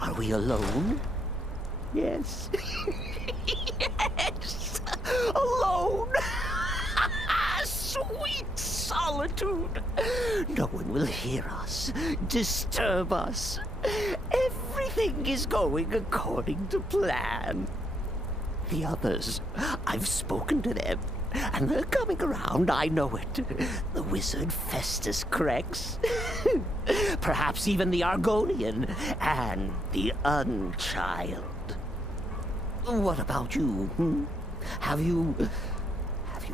Are we alone? Yes. Yes! Alone! Sweet solitude! No one will hear us, disturb us. Everything is going according to plan. The others, I've spoken to them, and they're coming around, I know it. The wizard Festus Crex. Perhaps even the Argonian and the Unchild. What about you? Have you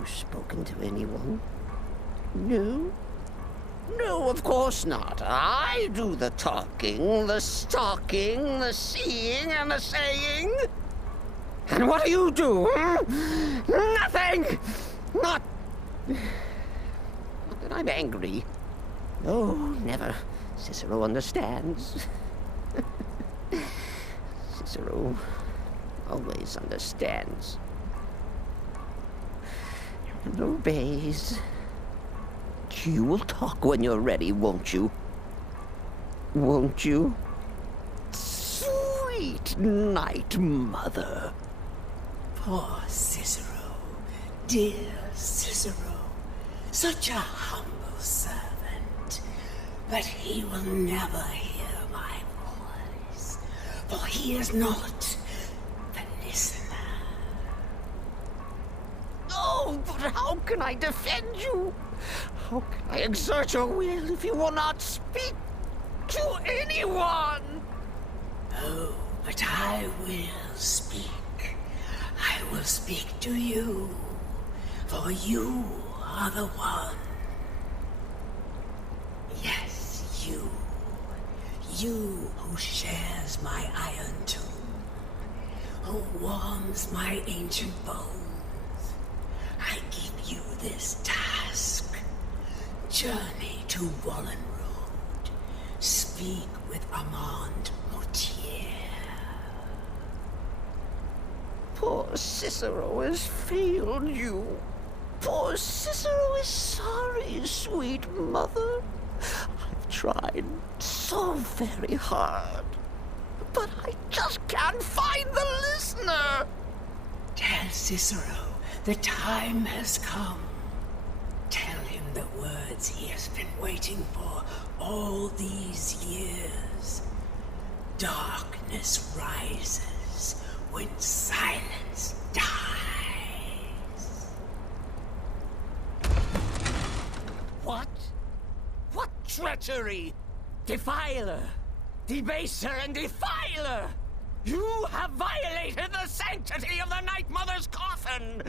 spoken to anyone? No? No, of course not. I do the talking, the stalking, the seeing, and the saying. And what do you do? Nothing! Not that I'm angry. Oh, never. Cicero understands. Cicero always understands. And obeys. You will talk when you're ready, won't you? Won't you? Sweet night, Mother. Poor Cicero. Dear Cicero. Such a humble servant. But he will never hear my voice. For he is not the listener. Oh, but how can I defend you? How can I exert your will if you will not speak to anyone? Oh, but I will speak. I will speak to you, for you are the one. Yes, you. You who shares my iron tomb, who warms my ancient bones. I give you this task. Journey to Wallen Road. Speak with Armand Moutier. Poor Cicero has failed you. Poor Cicero is sorry, sweet mother. I've tried so very hard, but I just can't find the listener. Tell Cicero the time has come. Tell him the words he has been waiting for all these years. Darkness rises when silence dies. What? What treachery? Defiler! Debaser and defiler! You have violated the sanctity of the Night Mother's coffin!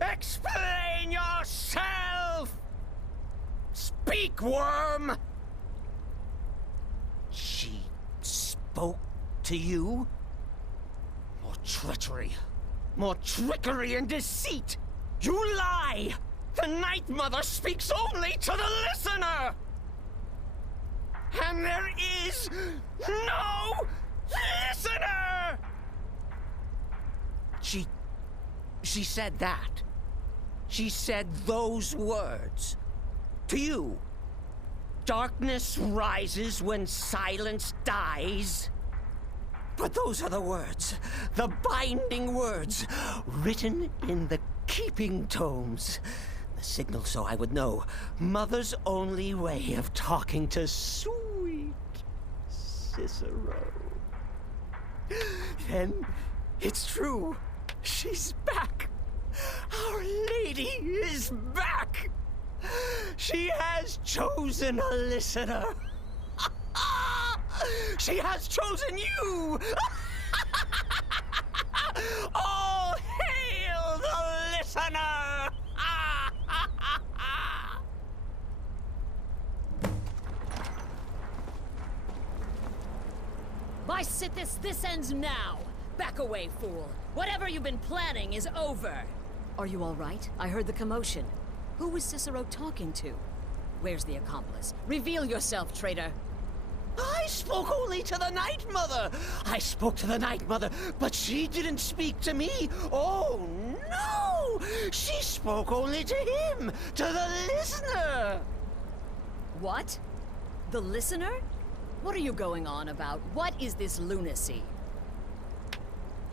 Explain yourself! Speak, worm! She spoke to you? More treachery, more trickery and deceit! You lie! The Night Mother speaks only to the listener! And there is no listener! She said that. She said those words. To you. Darkness rises when silence dies. But those are the words, the binding words, written in the keeping tomes. The signal so I would know. Mother's only way of talking to sweet Cicero. Then it's true. She's back. Our Lady is back. She has chosen a listener. She has chosen you. All hail the listener. By Sithis, this ends now! Back away, fool! Whatever you've been planning is over! Are you all right? I heard the commotion. Who was Cicero talking to? Where's the accomplice? Reveal yourself, traitor! I spoke only to the Night Mother. I spoke to the Night Mother, but she didn't speak to me. Oh, no! She spoke only to him, to the listener. What? The listener? What are you going on about? What is this lunacy?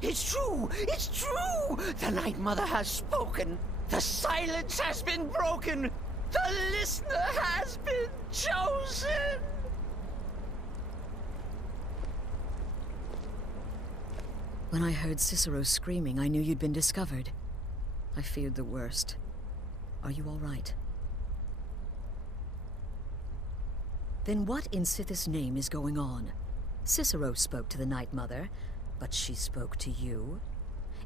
It's true! It's true! The Night Mother has spoken. The silence has been broken. The listener has been chosen. When I heard Cicero screaming, I knew you'd been discovered. I feared the worst. Are you all right? Then what in Sithis' name is going on? Cicero spoke to the Night Mother, but she spoke to you?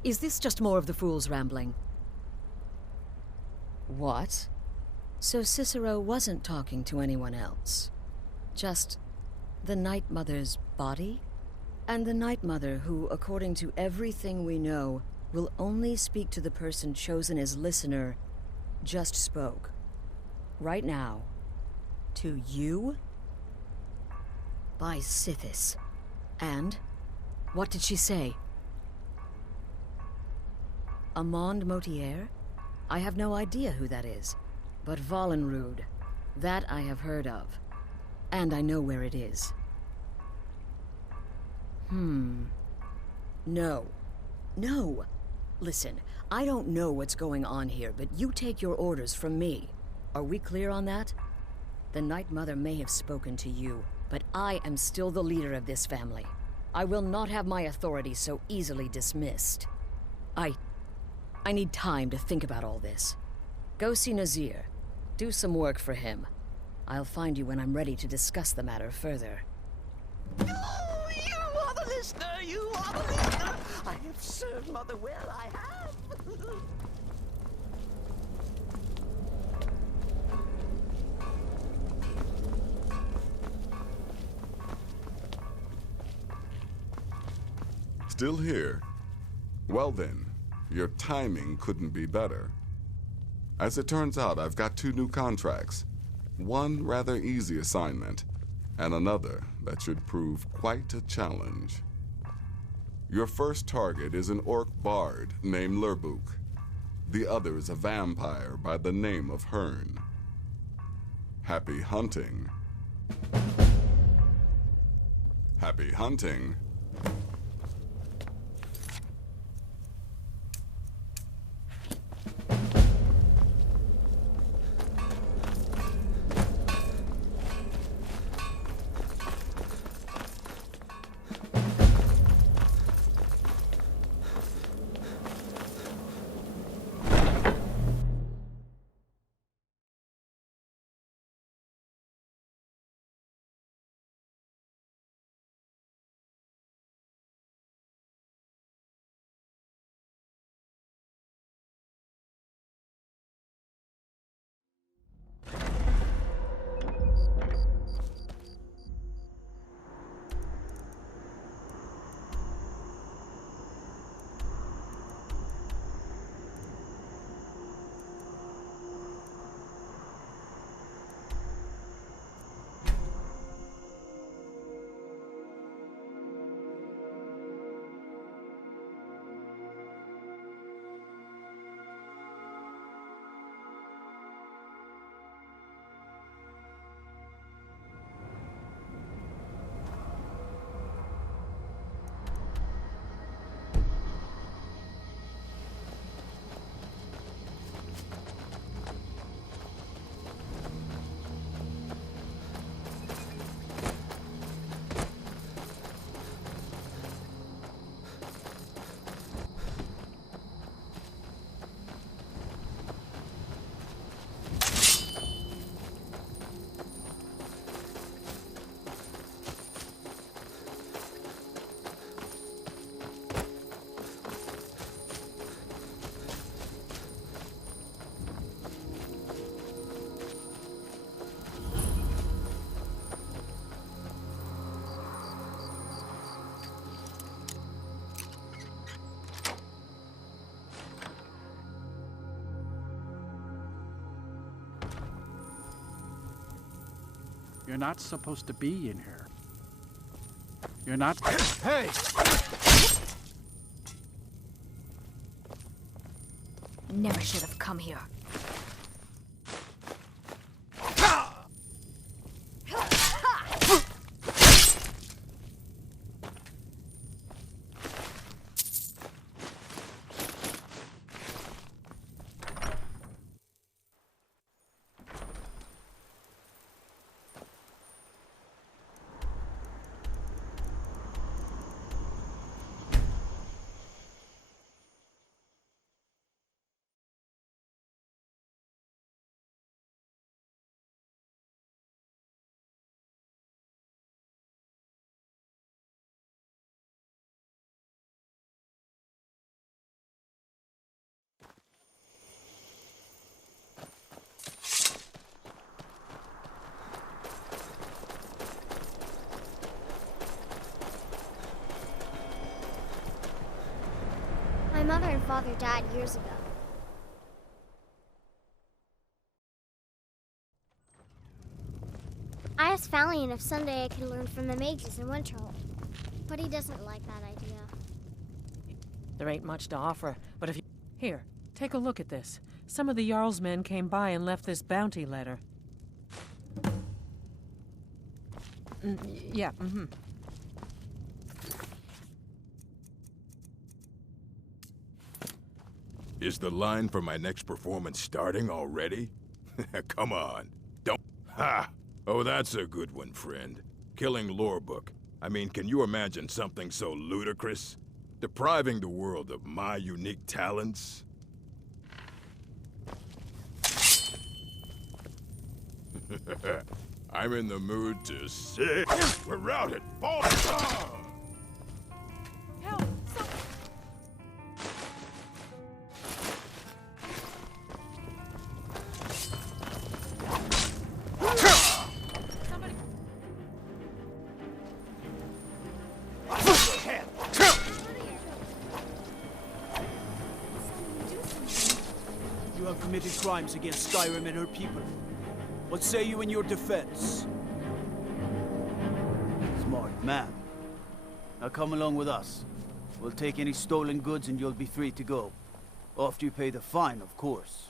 Is this just more of the fool's rambling? What? So Cicero wasn't talking to anyone else? Just the Night Mother's body? And the Night Mother, who, according to everything we know, will only speak to the person chosen as listener, just spoke. Right now. To you? By Sithis. And? What did she say? Amand Motier? I have no idea who that is. But Valenrud, that I have heard of. And I know where it is. No. No! Listen, I don't know what's going on here, but you take your orders from me. Are we clear on that? The Night Mother may have spoken to you, but I am still the leader of this family. I will not have my authority so easily dismissed. I need time to think about all this. Go see Nazir. Do some work for him. I'll find you when I'm ready to discuss the matter further. Oh, you are the listener! You are the listener! I have served Mother well, I have! Still here? Well then, your timing couldn't be better. As it turns out, I've got 2 new contracts. One rather easy assignment, and another that should prove quite a challenge. Your first target is an orc bard named Lurbuk. The other is a vampire by the name of Hearn. Happy hunting. Happy hunting. You're not supposed to be in here. You're not... Hey! Never should have come here. My mother and father died years ago. I asked Falion if someday I could learn from the mages in Winterhold, but he doesn't like that idea. There ain't much to offer, but if you... Here, take a look at this. Some of the Jarl's men came by and left this bounty letter. Yeah, mm-hmm. Is the line for my next performance starting already? Come on. Don't... Ha! Oh, that's a good one, friend. Killing Lorebook. I mean, can you imagine something so ludicrous? Depriving the world of my unique talents? I'm in the mood to say... We're routed! Fall down! Help! Somebody... You have committed crimes against Skyrim and her people. What say you in your defense? Smart man. Now come along with us. We'll take any stolen goods and you'll be free to go. After you pay the fine, of course.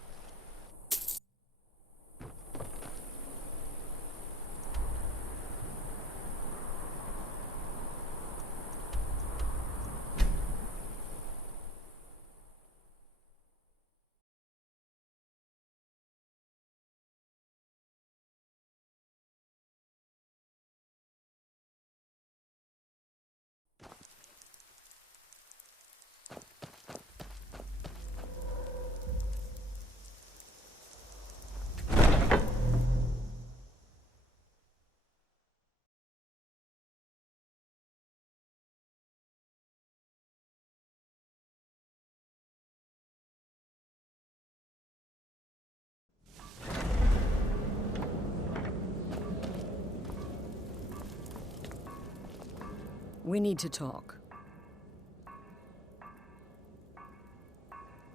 We need to talk.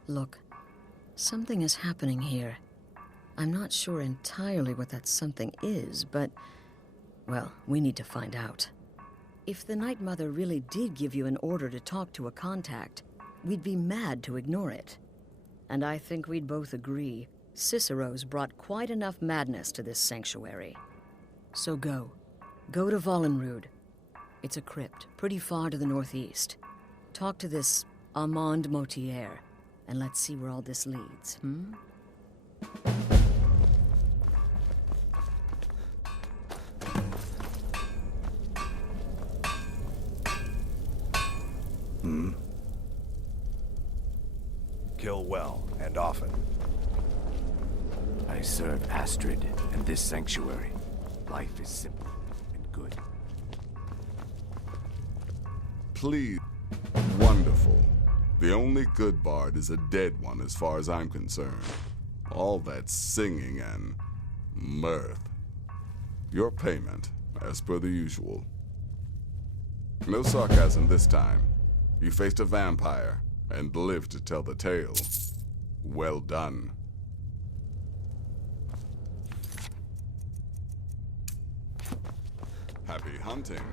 Look, something is happening here. I'm not sure entirely what that something is, but... well, we need to find out. If the Night Mother really did give you an order to talk to a contact, we'd be mad to ignore it. And I think we'd both agree, Cicero's brought quite enough madness to this sanctuary. So go. Go to Vollenrud. It's a crypt, pretty far to the northeast. Talk to this Armand Motier, and let's see where all this leads, hmm? Kill well and often. I serve Astrid and this sanctuary. Life is simple and good. Please. Wonderful. The only good bard is a dead one as far as I'm concerned. All that singing and mirth. Your payment, as per the usual. No sarcasm this time. You faced a vampire and lived to tell the tale. Well done. Happy hunting.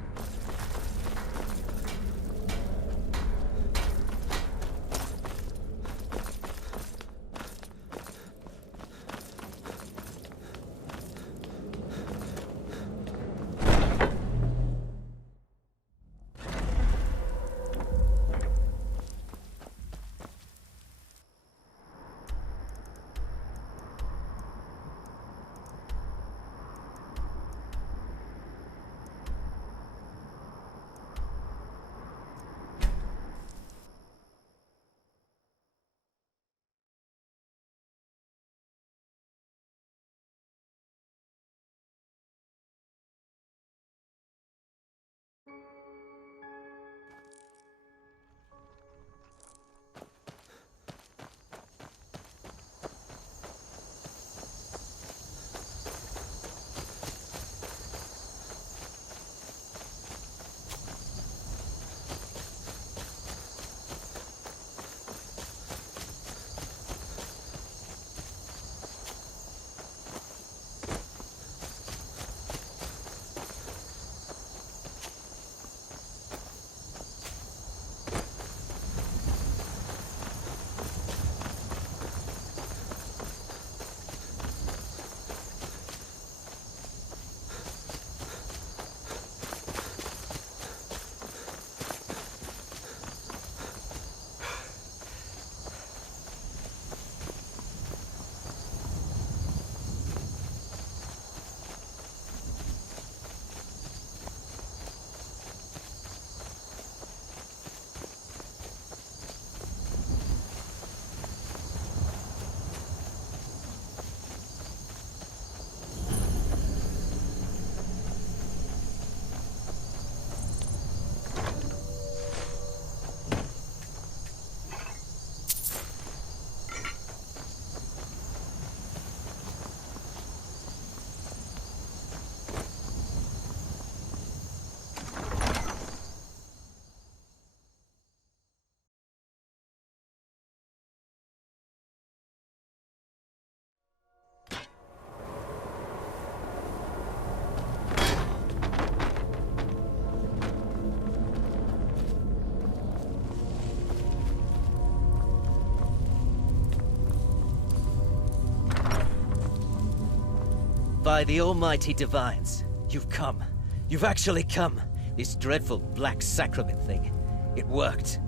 By the almighty divines, you've come. You've actually come. This dreadful black sacrament thing. It worked.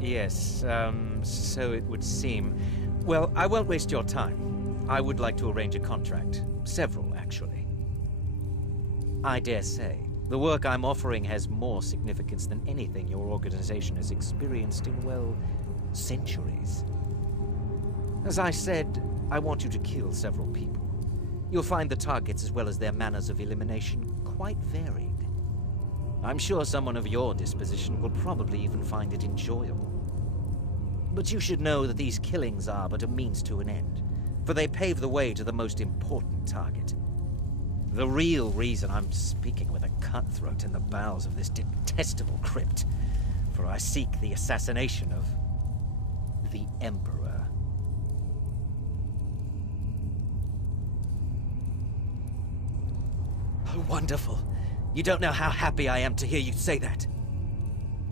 Yes, so it would seem. Well, I won't waste your time. I would like to arrange a contract. Several, actually. I dare say, the work I'm offering has more significance than anything your organization has experienced in, well, centuries. As I said, I want you to kill several people. You'll find the targets as well as their manners of elimination quite varied. I'm sure someone of your disposition will probably even find it enjoyable. But you should know that these killings are but a means to an end, for they pave the way to the most important target. The real reason I'm speaking with a cutthroat in the bowels of this detestable crypt, for I seek the assassination of the Emperor. Oh, wonderful. You don't know how happy I am to hear you say that.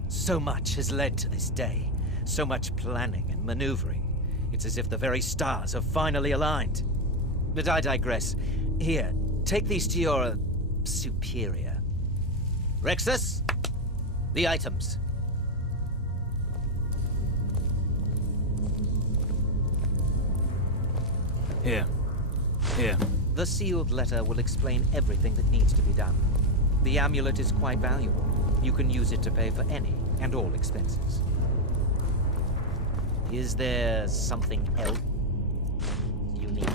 So much has led to this day. So much planning and maneuvering. It's as if the very stars have finally aligned. But I digress. Here, take these to your superior. Rexus, the items. Here. Here. The sealed letter will explain everything that needs to be done. The amulet is quite valuable. You can use it to pay for any and all expenses. Is there something else you need?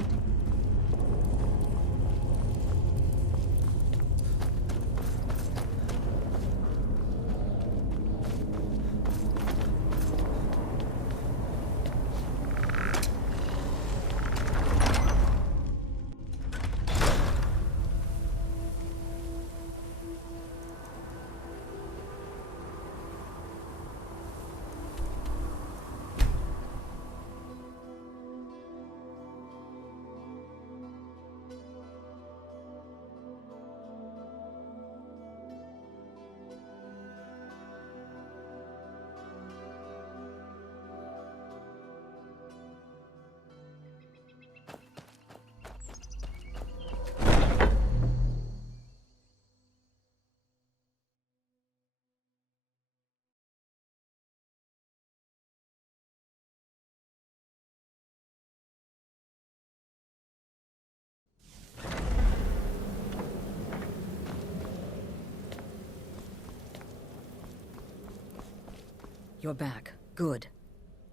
You're back. Good.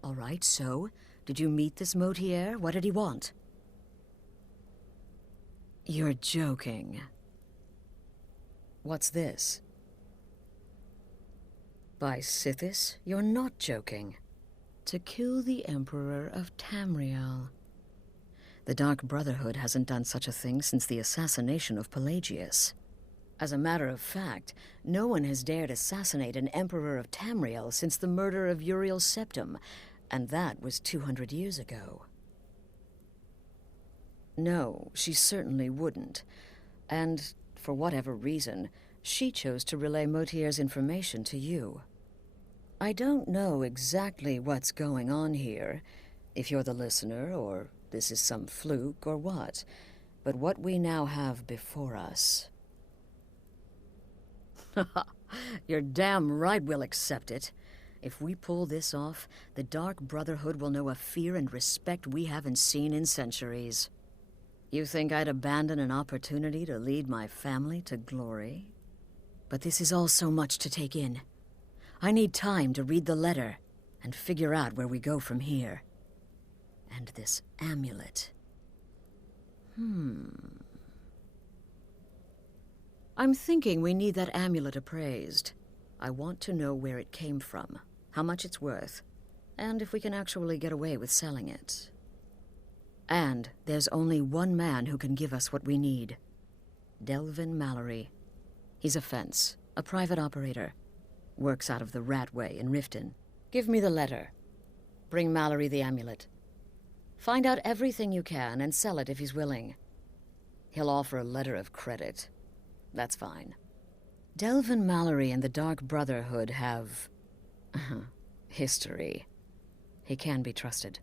All right, so, did you meet this Motier? What did he want? You're joking. What's this? By Sithis, you're not joking. To kill the Emperor of Tamriel. The Dark Brotherhood hasn't done such a thing since the assassination of Pelagius. As a matter of fact, no one has dared assassinate an Emperor of Tamriel since the murder of Uriel Septim, and that was 200 years ago. No, she certainly wouldn't. And, for whatever reason, she chose to relay Motier's information to you. I don't know exactly what's going on here, if you're the listener, or this is some fluke, or what. But what we now have before us... You're damn right we'll accept it. If we pull this off, the Dark Brotherhood will know a fear and respect we haven't seen in centuries. You think I'd abandon an opportunity to lead my family to glory? But this is all so much to take in. I need time to read the letter and figure out where we go from here. And this amulet. I'm thinking we need that amulet appraised. I want to know where it came from, how much it's worth, and if we can actually get away with selling it. And there's only one man who can give us what we need. Delvin Mallory. He's a fence, a private operator. Works out of the Ratway in Riften. Give me the letter. Bring Mallory the amulet. Find out everything you can and sell it if he's willing. He'll offer a letter of credit. That's fine. Delvin Mallory and the Dark Brotherhood have... history. He can be trusted.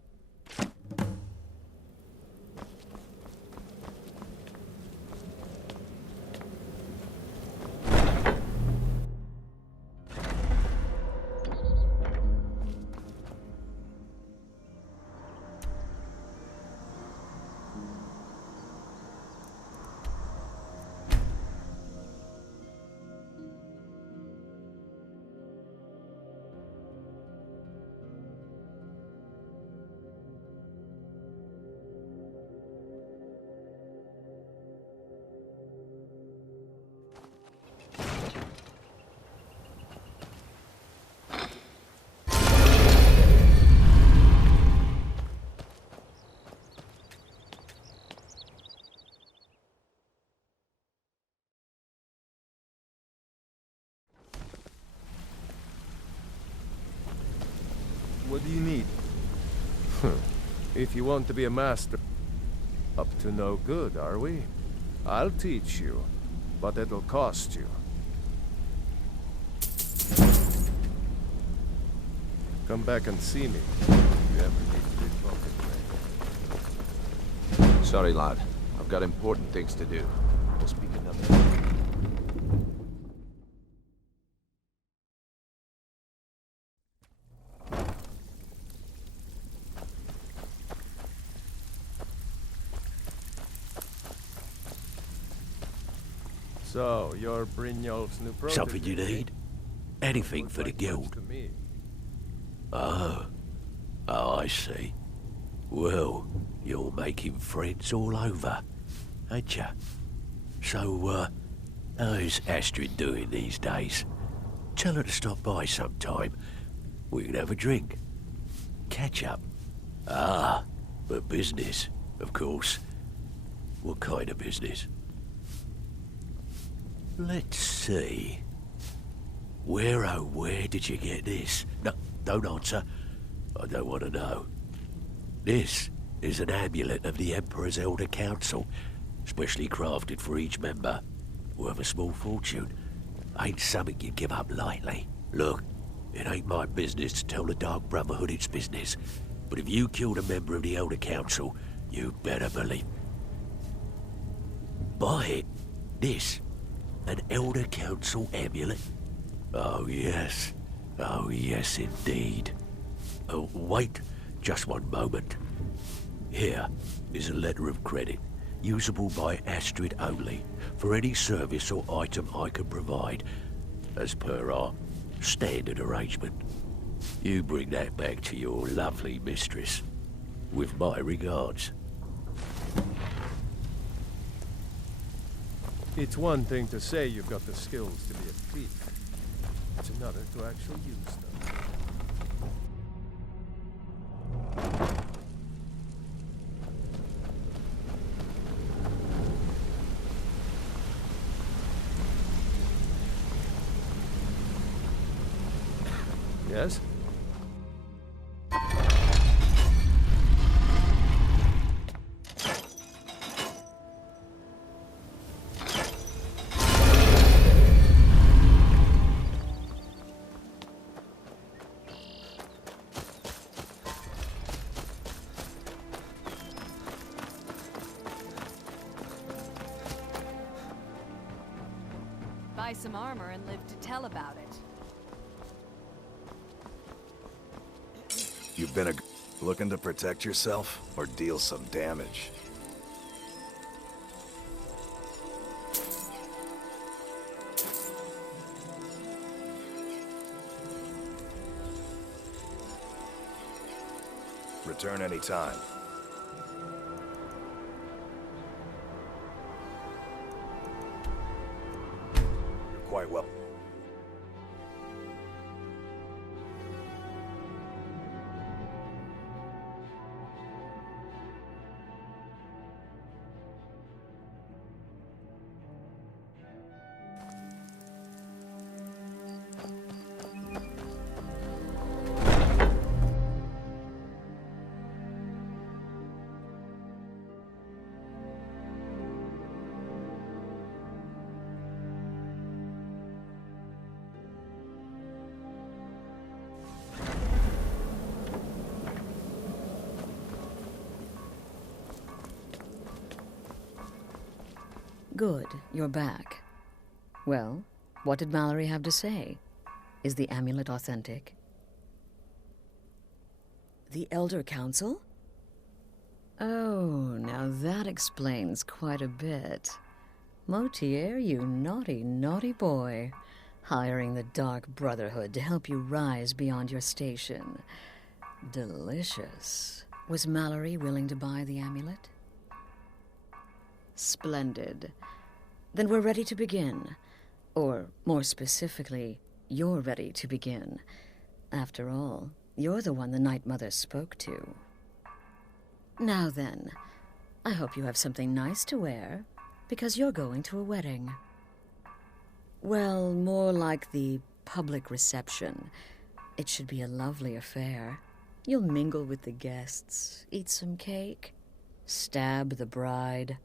What do you need? If you want to be a master, up to no good, are we? I'll teach you, but it'll cost you. Come back and see me if you ever need pickpocket training. Sorry, lad. I've got important things to do. We'll speak another time. So, you're Brynjolf's new protege. Something you need? Anything for the guild? Oh, I see. Well, you're making friends all over, ain't ya? So, how's Astrid doing these days? Tell her to stop by sometime. We can have a drink. Catch up. Ah, but business, of course. What kind of business? Let's see. Where, oh, where did you get this? No, don't answer. I don't want to know. This is an amulet of the Emperor's Elder Council, specially crafted for each member. Worth a small fortune. Ain't something you give up lightly. Look, it ain't my business to tell the Dark Brotherhood its business, but if you killed a member of the Elder Council, you better believe. Buy it. This. An Elder Council amulet? Oh, yes. Oh, yes, indeed. Oh, wait just one moment. Here is a letter of credit, usable by Astrid only, for any service or item I can provide, as per our standard arrangement. You bring that back to your lovely mistress, with my regards. It's one thing to say you've got the skills to be a thief. It's another to actually use them. Yes? Buy some armor and live to tell about it. You've been looking to protect yourself or deal some damage? Return anytime. You're quite well. Good, you're back. Well, what did Mallory have to say? Is the amulet authentic? The Elder Council? Oh, now that explains quite a bit. Motier, you naughty, naughty boy. Hiring the Dark Brotherhood to help you rise beyond your station. Delicious. Was Mallory willing to buy the amulet? Splendid. Then we're ready to begin. Or, more specifically, you're ready to begin. After all, you're the one the Night Mother spoke to. Now then, I hope you have something nice to wear, because you're going to a wedding. Well, more like the public reception. It should be a lovely affair. You'll mingle with the guests, eat some cake, stab the bride.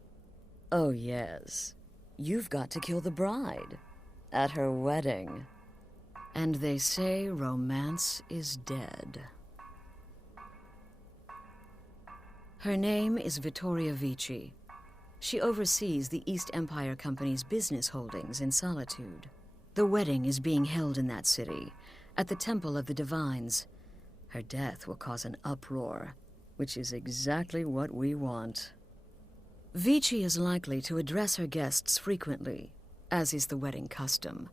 Oh yes, you've got to kill the bride at her wedding. And they say romance is dead. Her name is Vittoria Vici. She oversees the East Empire Company's business holdings in Solitude. The wedding is being held in that city, at the Temple of the Divines. Her death will cause an uproar, which is exactly what we want. Vici is likely to address her guests frequently, as is the wedding custom.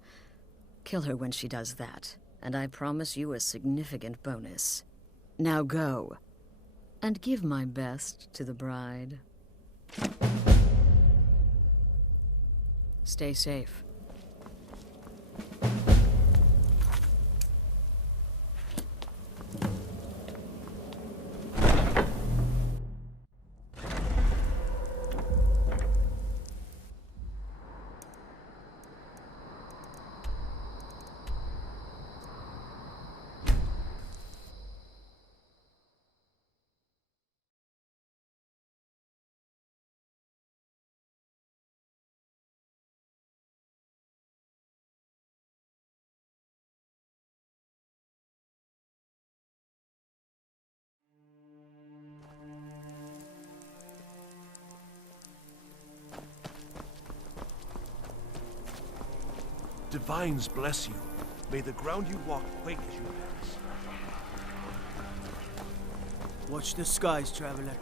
Kill her when she does that, and I promise you a significant bonus. Now go, and give my best to the bride. Stay safe. Divines bless you. May the ground you walk quake as you pass. Watch the skies, traveler.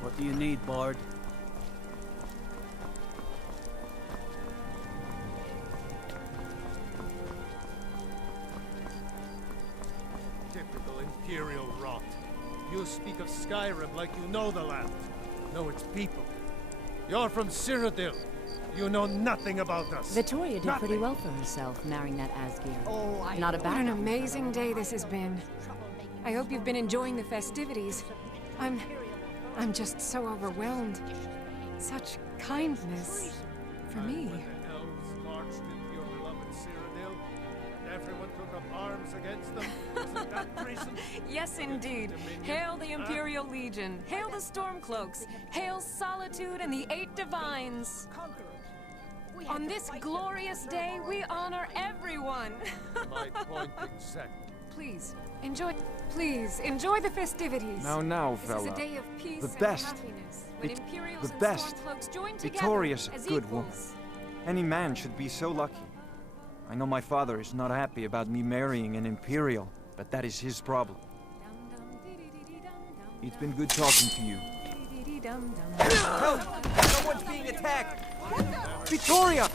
What do you need, Bard? Typical Imperial rot. You speak of Skyrim like you know the land. No, its people. You're from Cyrodiil. You know nothing about us. Vittoria did pretty well for herself, marrying that Asgeir. Oh, Not a bad What an one. amazing day this has been. I hope you've been enjoying the festivities. I'm just so overwhelmed. Such kindness for me. When the elves marched into your beloved Cyrodiil, and everyone took up arms against them, wasn't that treason? Yes, indeed. Hail the Imperial Legion. Hail the Stormcloaks. Hail Solitude and the 8 Divines. On this glorious day, we honor everyone. My point exactly. Please, enjoy the festivities. Now, This fella. is a day of peace The and best. happiness, when Imperials The and best. Stormcloaks join together Victoria's as a good woman. equals. Any man should be so lucky. I know my father is not happy about me marrying an Imperial, but that is his problem. It's been good talking to you. Help! Someone's being attacked! Victoria!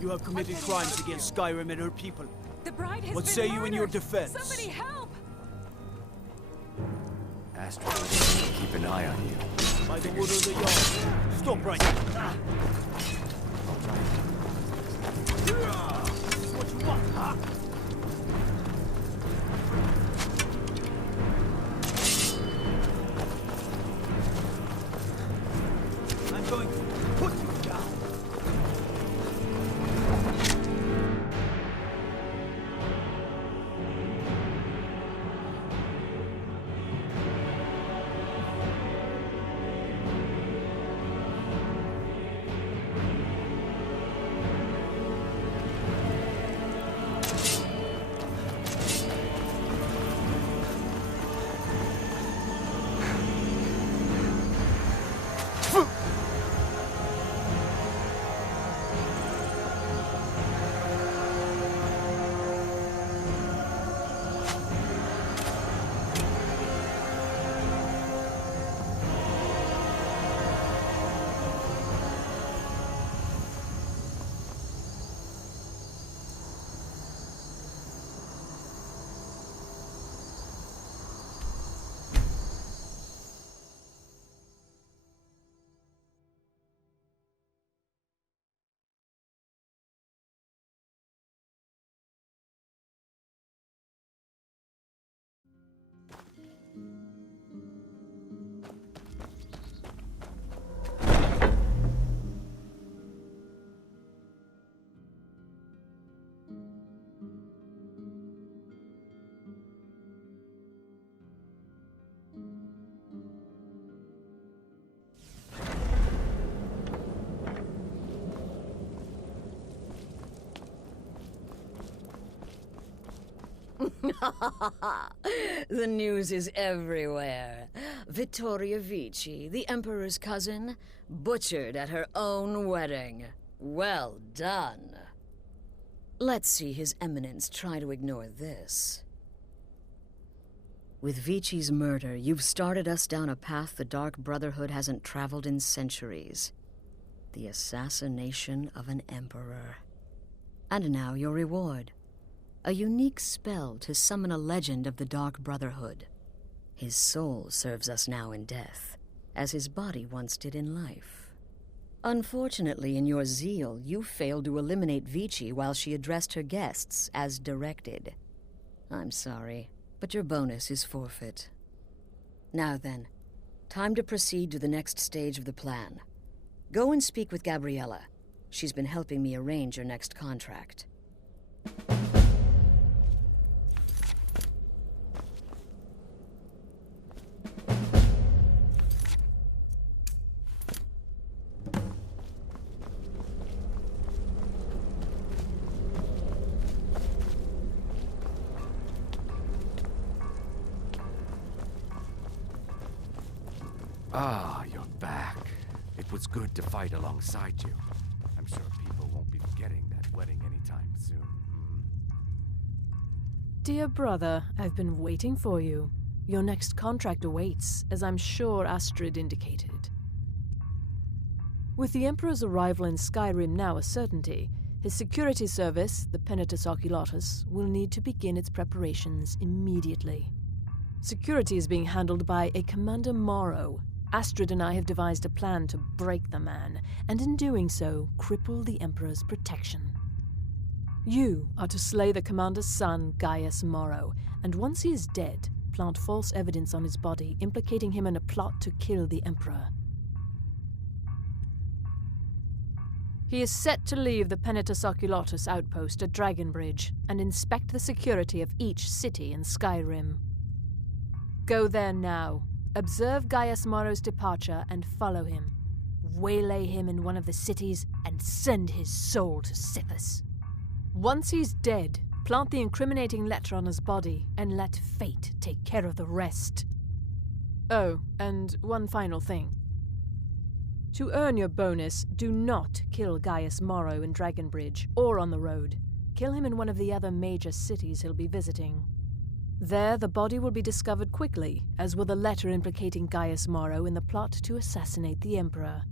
You have committed crimes against Skyrim and her people. The bride has What been say you in your murdered. defense? Somebody help! Astrid will keep an eye on you. By the wood of the yard. Stop right now. What you want, huh? I'm going to put you down. The news is everywhere. Vittoria Vici, the Emperor's cousin, butchered at her own wedding. Well done. Let's see His Eminence try to ignore this. With Vici's murder, you've started us down a path the Dark Brotherhood hasn't traveled in centuries. The assassination of an emperor. And now your reward. A unique spell to summon a legend of the Dark Brotherhood. His soul serves us now in death, as his body once did in life. Unfortunately, in your zeal, you failed to eliminate Vici while she addressed her guests as directed. I'm sorry, but your bonus is forfeit. Now then, time to proceed to the next stage of the plan. Go and speak with Gabriella. She's been helping me arrange your next contract. Ah, you're back. It was good to fight alongside you. I'm sure people won't be forgetting that wedding anytime soon. Dear brother, I've been waiting for you. Your next contract awaits, as I'm sure Astrid indicated. With the Emperor's arrival in Skyrim now a certainty, his security service, the Penitus Oculatus, will need to begin its preparations immediately. Security is being handled by a Commander Morrow. Astrid and I have devised a plan to break the man, and in doing so, cripple the Emperor's protection. You are to slay the Commander's son, Gaius Morrow, and once he is dead, plant false evidence on his body, implicating him in a plot to kill the Emperor. He is set to leave the Penitus Oculatus outpost at Dragonbridge and inspect the security of each city in Skyrim. Go there now. Observe Gaius Morrow's departure and follow him. Waylay him in one of the cities and send his soul to Sithis. Once he's dead, plant the incriminating letter on his body and let fate take care of the rest. Oh, and one final thing. To earn your bonus, do not kill Gaius Morrow in Dragonbridge or on the road. Kill him in one of the other major cities he'll be visiting. There, the body will be discovered quickly, as will the letter implicating Gaius Morrow in the plot to assassinate the Emperor.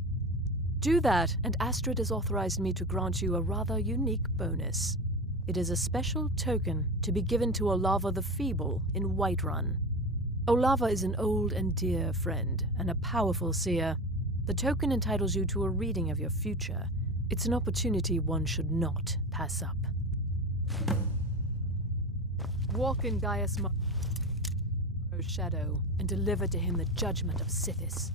Do that, and Astrid has authorized me to grant you a rather unique bonus. It is a special token to be given to Olava the Feeble in Whiterun. Olava is an old and dear friend, and a powerful seer. The token entitles you to a reading of your future. It's an opportunity one should not pass up. Walk in Gaius Morrow's shadow and deliver to him the judgment of Sithis.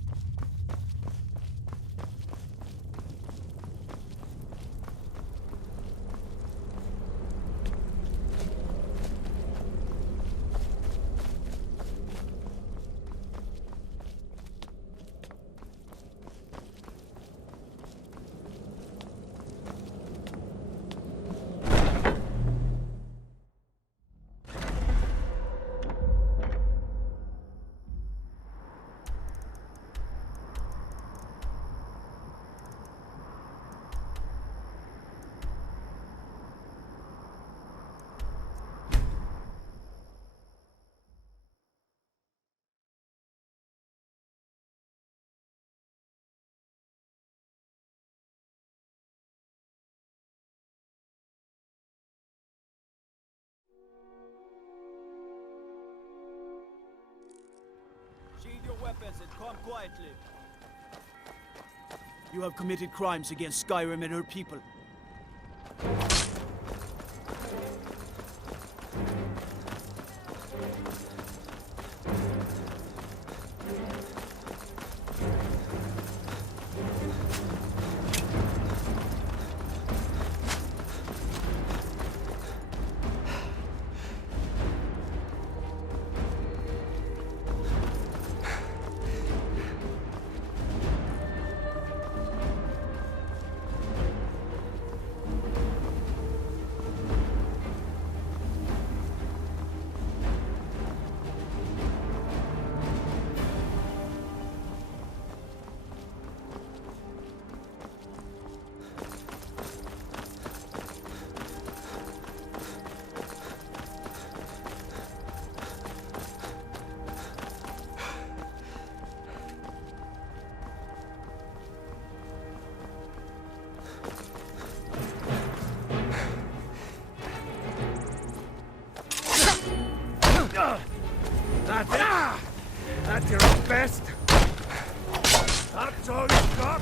Sheathe your weapons and come quietly. You have committed crimes against Skyrim and her people. That's all you got?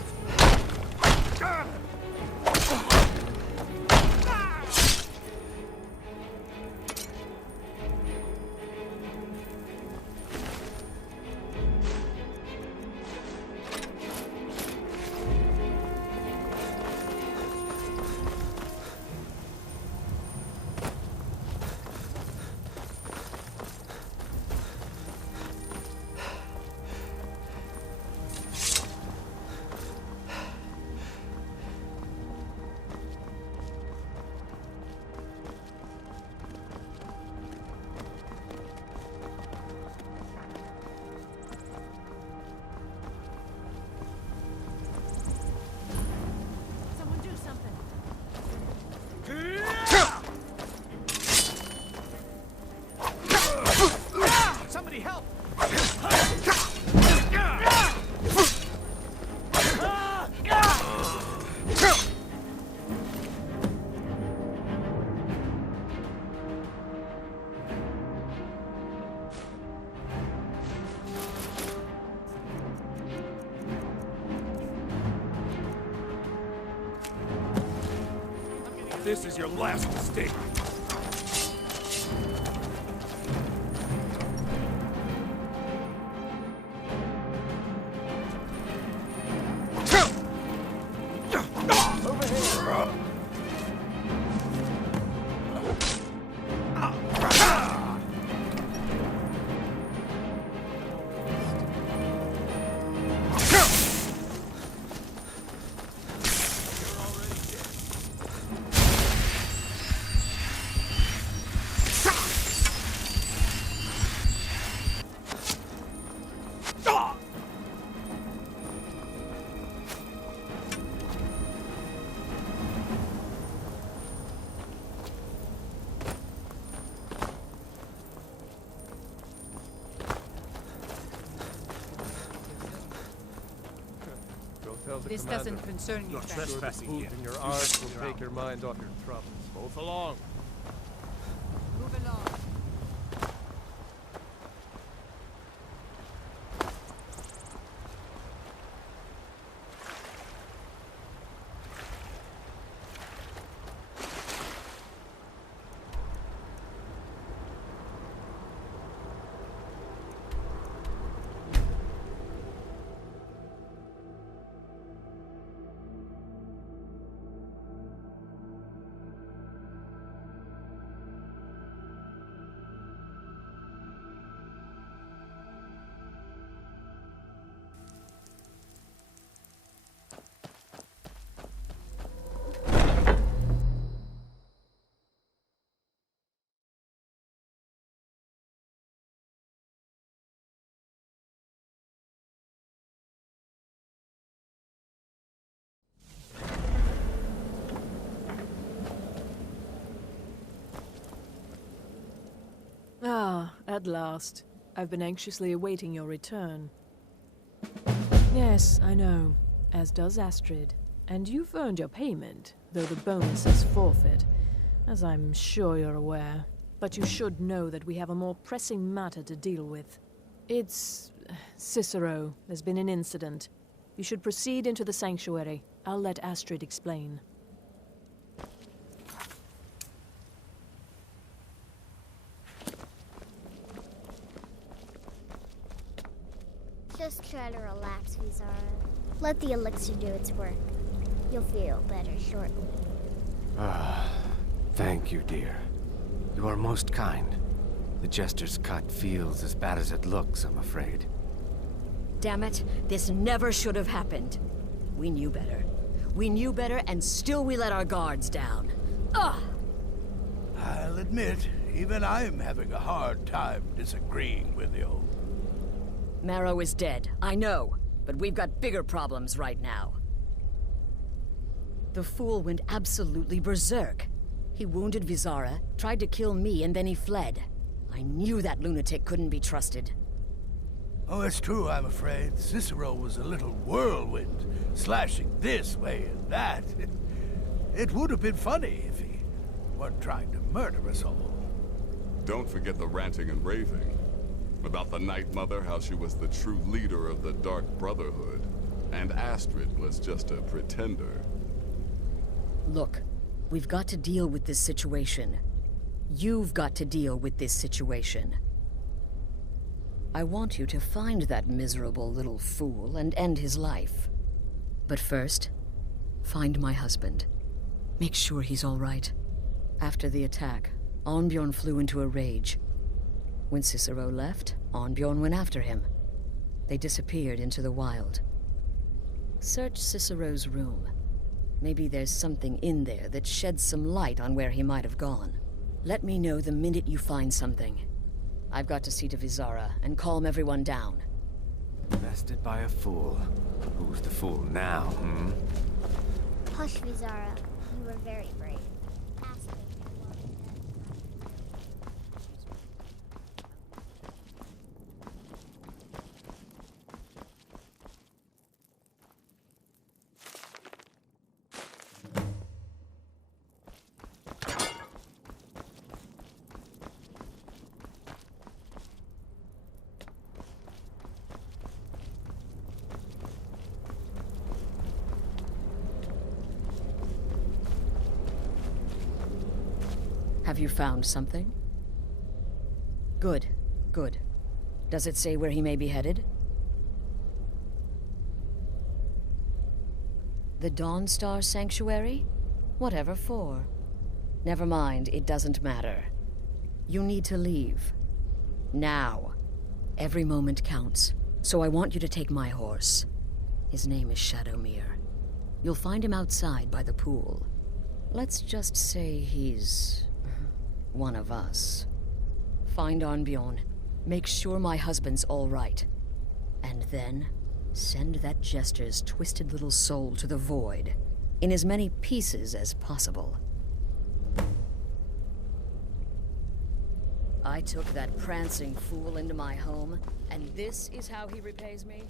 Someone do something. Somebody help! This is your last mistake. Tell the This commander. doesn't concern you, Not Frank. trespassing here. In your arms will take your mind off your troubles. Both along. Move along. Ah, at last. I've been anxiously awaiting your return. Yes, I know. As does Astrid. And you've earned your payment, though the bonus is forfeit, as I'm sure you're aware. But you should know that we have a more pressing matter to deal with. It's... Cicero. There's been an incident. You should proceed into the sanctuary. I'll let Astrid explain. Just try to relax, Vizara. Let the elixir do its work. You'll feel better shortly. Ah, thank you, dear. You are most kind. The Jester's cut feels as bad as it looks, I'm afraid. Damn it, this never should have happened. We knew better. We knew better, and still we let our guards down. Ugh! I'll admit, even I'm having a hard time disagreeing with you. Marrow is dead, I know, but we've got bigger problems right now. The fool went absolutely berserk. He wounded Vizara, tried to kill me, and then he fled. I knew that lunatic couldn't be trusted. Oh, it's true, I'm afraid. Cicero was a little whirlwind, slashing this way and that. It would have been funny if he weren't trying to murder us all. Don't forget the ranting and raving. About the Night Mother, how she was the true leader of the Dark Brotherhood. And Astrid was just a pretender. Look, we've got to deal with this situation. You've got to deal with this situation. I want you to find that miserable little fool and end his life. But first, find my husband. Make sure he's all right. After the attack, Arnbjorn flew into a rage. When Cicero left, Arnbjorn went after him. They disappeared into the wild. Search Cicero's room. Maybe there's something in there that sheds some light on where he might have gone. Let me know the minute you find something. I've got to see to Vizara and calm everyone down. Bested by a fool. Who's the fool now, hmm? Hush, Vizara. You were very brave. Ask me. Have you found something? Good, good. Does it say where he may be headed? The Dawnstar Sanctuary? Whatever for. Never mind, it doesn't matter. You need to leave. Now. Every moment counts, so I want you to take my horse. His name is Shadowmere. You'll find him outside by the pool. Let's just say he's one of us. Find Arnbjorn. Make sure my husband's all right. And then, send that jester's twisted little soul to the void, in as many pieces as possible. I took that prancing fool into my home, and this is how he repays me?